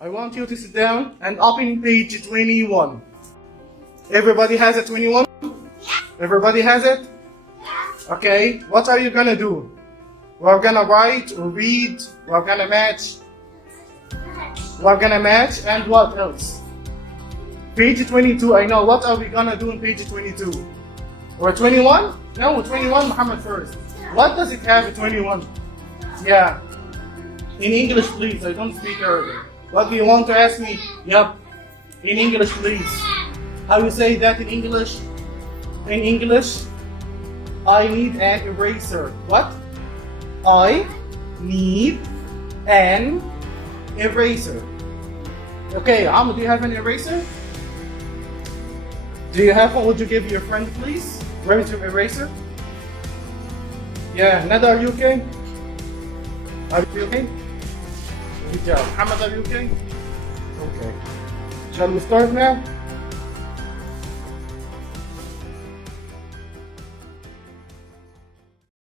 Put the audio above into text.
I want you to sit down and open page 21. Everybody has a 21? Everybody has it? Okay, what are you gonna do? We're gonna write or read, we're gonna match. We're gonna match, and what else? Page 22, I know. What are we gonna do in page 22? Or 21? No, 21, Muhammad first. What does it have at 21? Yeah. In English, please. I don't speak Arabic. What do you want to ask me? Yep. In English, please. How you say that in English? In English, I need an eraser. What? I need an eraser. Okay, Amr, do you have an eraser? Do you have one? Would you give your friend, please? Where is your eraser? Yeah, Nada, are you okay? Are you okay? Good job. Muhammad, are you okay? Okay. Shall we start now?